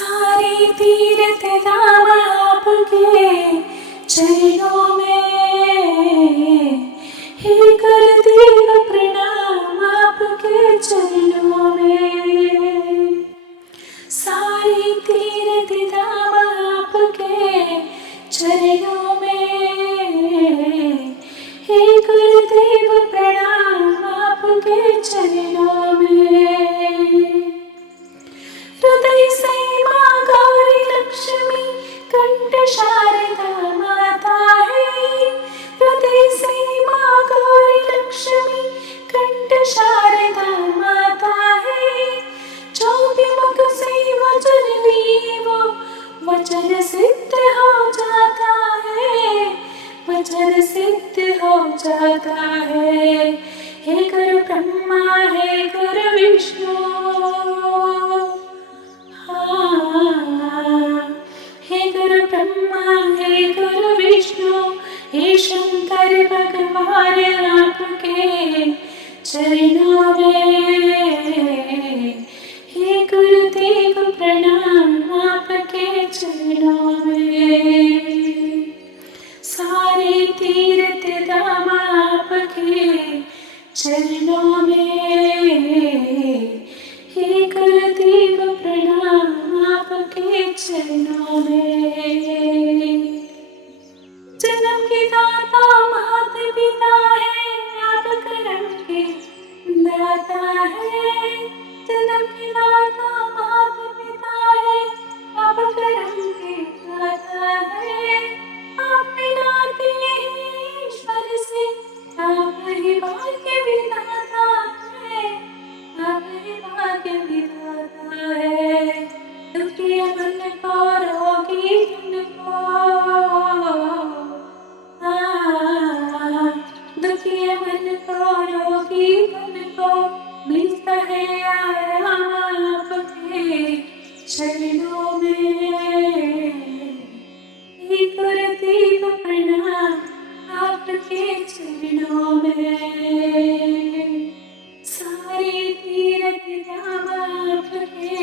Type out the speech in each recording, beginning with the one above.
सारे तीर्थ धाम आपके चरणों में, हे गुरुदेव प्रणाम आपके चरणों में। सारे तीर्थ धाम आपके चरणों में, हे गुरुदेव प्रणाम आपके चरणों में। हृदय से माँ गौरी लक्ष्मी कंठ शारदा माता है। हृदय से माँ गौरी लक्ष्मी कंठ शारदा माता है। जो भी मुख से वचन ली वो वचन सिद्ध हो जाता है, वचन सिद्ध हो जाता है। हे गुरु ब्रह्मा हे गुरु विष्णु, हे गुरु ब्रह्मा हे गुरु विष्णु, हे शंकर भगवान आपके चरणों में, हे गुरुदेव प्रणाम आपके चरणों में। सारे तीर्थ धाम आपके चरणों में, हे गुरुदेव प्रणाम आपके चरणों में। जन्म के दाता माता पिता है, आप कर्म के दाता है। जन्म के दाता माता पिता है, आप कर्म के दाता है। आप मिलाते हैं ईश्वर से, आप ही भाग्य विधाता है, आप ही भाग्य विधाता है। दुखी मन को रोगी तन को, दुखी मन को रोगी तन को मिलता है आराम आपके चरणों में। हे गुरुदेव प्रणाम आपके चरणों में। सारे तीर्थ धाम आपके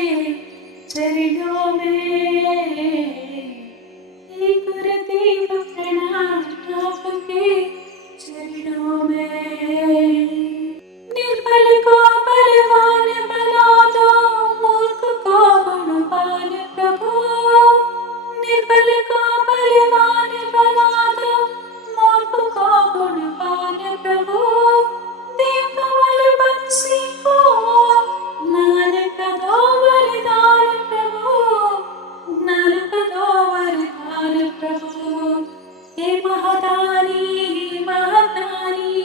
चरणों में, हे गुरुदेव प्रणाम आपके चरणों में। निर्बल को बलवान बना दो, मूर्ख को गुणवान प्रभु। निर्बल को बलवान बना दो, मूर्ख को गुणवान प्रभु। देव कमल बंसी को नानक दो वरदान प्रभु, नानक दो वरदान प्रभु। हे महादानी, हे महादानी,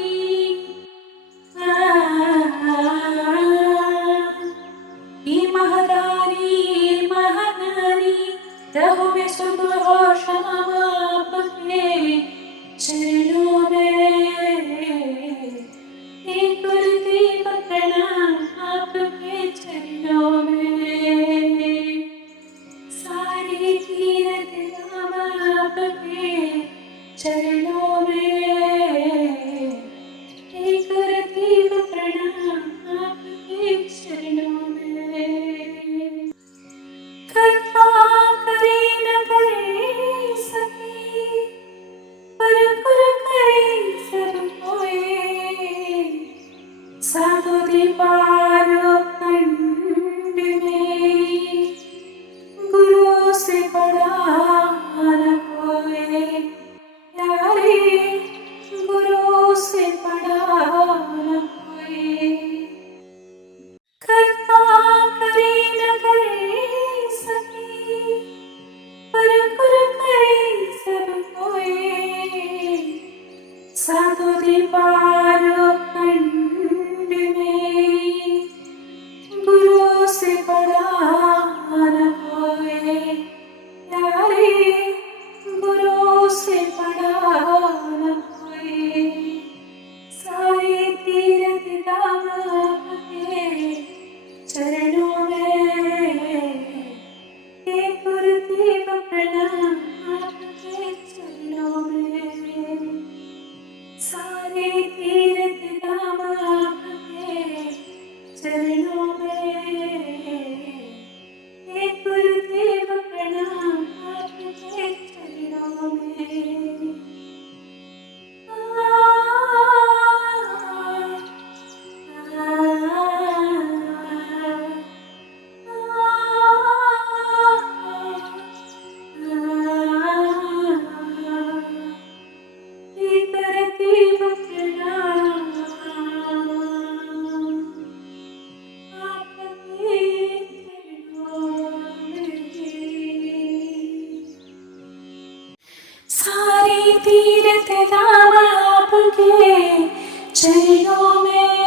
सारे तीर्थ धाम आपके चरणों में,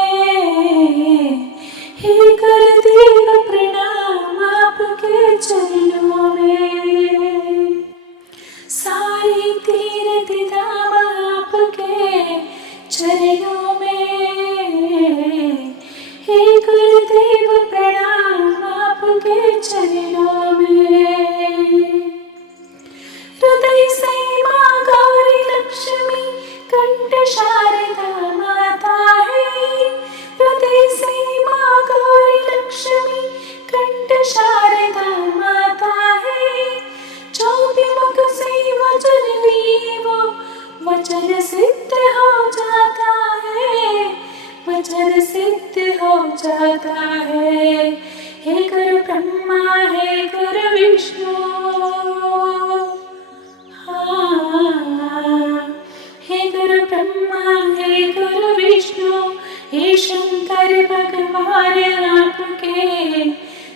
हे गुरुदेव प्रणाम आपके चरणों में। सारे तीर्थ धाम आपके चरणों में, हे गुरुदेव प्रणाम आपके चरणों में। हृदय से माँ गौरी लक्ष्मी कंठ शारदा माता है। हृदय से माँ गौरी लक्ष्मी कंठ शारदा माता है। जो भी मुख से वचन ली वो वचन सिद्ध हो जाता है, वचन सिद्ध हो जाता है। हे गुरु ब्रह्मा हे गुरु विष्णु, हे गुरु ब्रह्मा हे गुरु विष्णु, हे शंकर भगवान आपके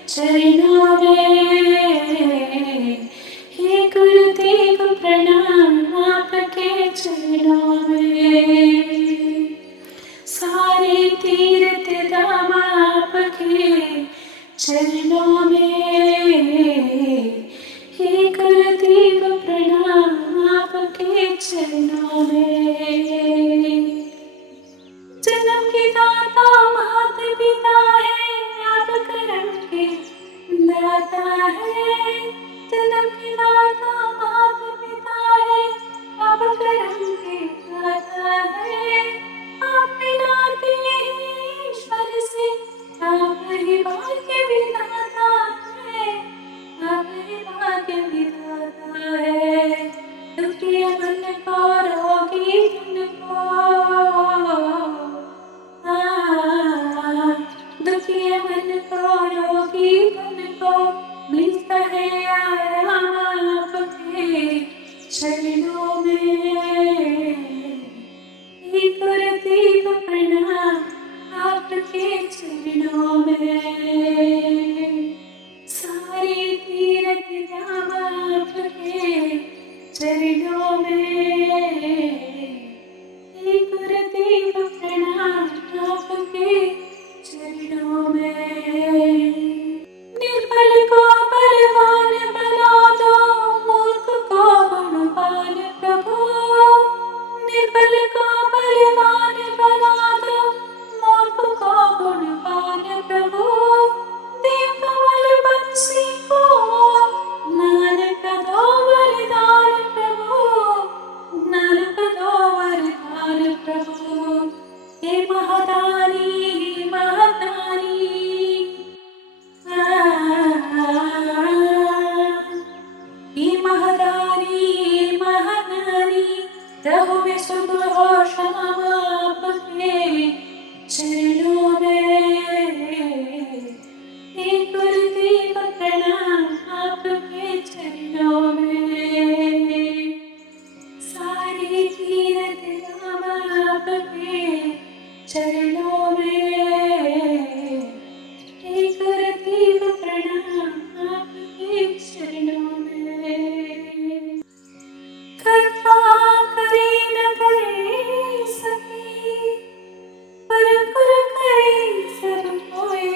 चरणों में, हे गुरुदेव प्रणाम आपके चरणों में। सारे तीर्थ धाम आपके चरणों में, हे गुरुदेव प्रणाम आपके चरणों में। जन्म के दाता माता पिता है, आप कर्म के दाता है। जन्म के दाता माता पिता है, आप कर्म के दाता है। आप मिलाते हैं ईश्वर से, आप ही भाग्य विधाता है, आप ही भाग्य विधाता है। दुखी मन को रोगी तन को, दुखी मन को रोगी तन को मिलता है आराम आपके चरणों में। हे गुरुदेव प्रणाम आपके चरणों में। सारे तीर्थ धाम आपके चरणों में, हे गुरुदेव प्रणाम आपके चरणों में। निर्बल को बलवान बना दो, मूर्ख को गुणवान प्रभु। निर्बल को बलवान बना दो, मूर्ख को गुणवान प्रभु। देव कमल बंसी को नानक दो वरदान प्रभु, नानक दो वरदान प्रभु। हे महदानी महदानी, हे महदानी महदानी, रहो में सुख हो शाम आपके चरणों में। हे गुरुदेव प्रणाम आपके चरणों में। सारे तीर्थ धाम आपके चरणों में, हे गुरुदेव प्रणाम आपके चरणों में। कृपा करे न करे सके, पर गुरु करे सब कोई।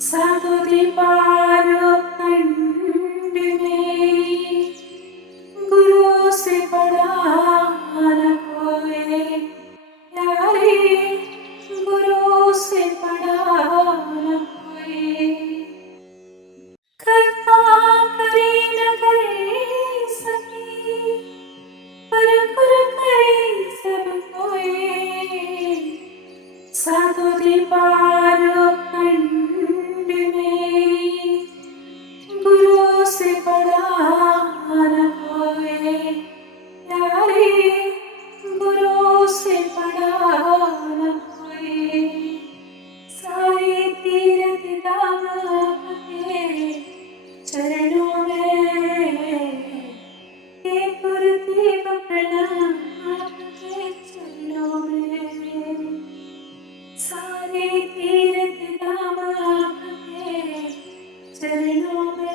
साधु दीपार खंड में, गुरु से बड़ा न कोई। प्यारे गुरु से बड़ा न कोई। कृपा करे न करे सके, पर गुरु करे सब कोई। साधु दीपार खंड में, गुरु से बड़ा न कोई। प्यारे गुरु से बड़ा न कोई। सारे तीर्थ धाम आपके चरणों में, हे गुरुदेव प्रणाम आपके चरणों में। सारे तीर्थ धाम आपके चरणों में।